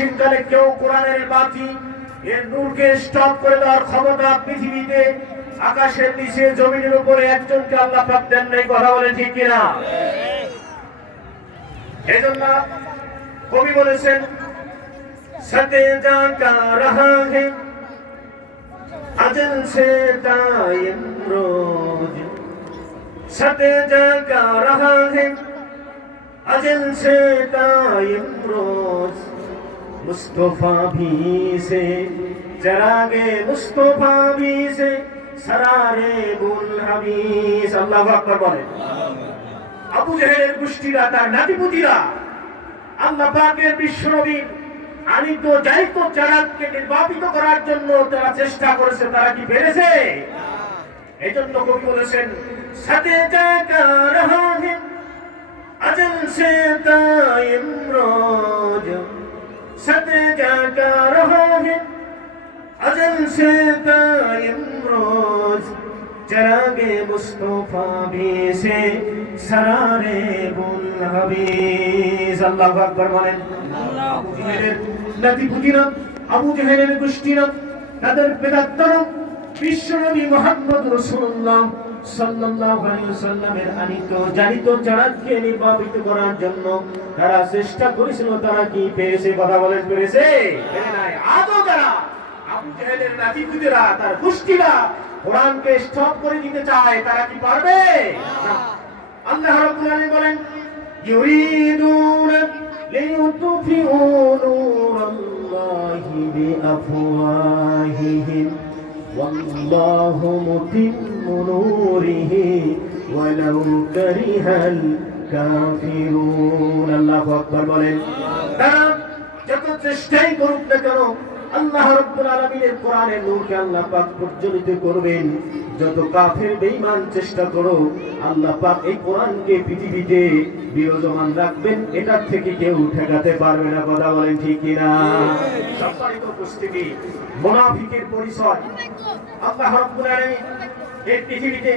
কশিনকালে কেউ কোরআনের বাতি এর নূরকে স্টপ করে দেওয়ার ক্ষমতা পৃথিবীতে আকাশের নিচে জমিনের উপরে একজনকে আল্লাহ পাক দেন নাই। কথা বলে ঠিক কিনা? এজন্য কবি বলেছেন সতে জাকা রাহা হে আজল সে টাইম রোজ, সতে জাকা রাহা হে अजल से टाइम रोज, मुस्तफा भी से चरागे मुस्तफा भी से सरारे बुल हबीस। আল্লাহু আকবার বলেন। আবু জেহেলের গোষ্ঠীরা তার নাতিপুতিরা আল্লাহ পাকের বিশ্বনবী আনিত যাইত চারাককে নির্বাপিত করার জন্য তারা চেষ্টা করেছে, তারা কি পেরেছে? এই জন্য কবি বলেছেন সাথে জাকা রাহা হে अजल से टाइम रोज, सते जागा रहा है अजल से टाइम रोज, चरागे मुस्तफा भी से सरारे बुल हबीस। আল্লাহু আকবার বলেন। আবু জেহেলের নাতিপুতিরা, আবু জেহেলের গোষ্ঠীরা, তাদের বেদাত্তরা বিশ্বনবী মুহাম্মদ রাসূলুল্লাহ সাল্লাল্লাহু আলাইহি ওয়াসাল্লামের আনিত জানিত চারাককে নির্বাপিত করার জন্য তারা চেষ্টা করেছিল। তারা কি পেরেছে? কথা বলেন, পেরেছে? পেরে নাই। আদৌ তারা আবু জেহেলের নাতিপুতিরা, তার গোষ্ঠীরা কোরআনকে স্টপ করে দিতে চায়, তারা কি পারবে? না। আল্লাহ রাব্বুল আলামিন বলেন ইউরিদুনা লিইউতফিউ নূরাল্লাহি বিআফওয়াহিহিম والله متم نوره ولو كره الكافرون। আল্লাহু আকবার বলেন। তারা যত চেষ্টাই করুক না কেন আল্লাহ রাব্বুল আলামিনের কোরআনের নূরকে আল্লাহ পাক প্রজ্বলিত করবেন। যত কাফের বেঈমান চেষ্টা করো, আল্লাহ পাক এই কোরআনকে পৃথিবীতে বিরাজমান রাখবেন, এটার থেকে কেউ ঠেকাতে পারবে না। কথা বলেন ঠিক কিনা? সম্মানিত উপস্থিতি, মুনাফিকের পরিচয় আল্লাহ রাব্বুল আলামিন এই পৃথিবীতে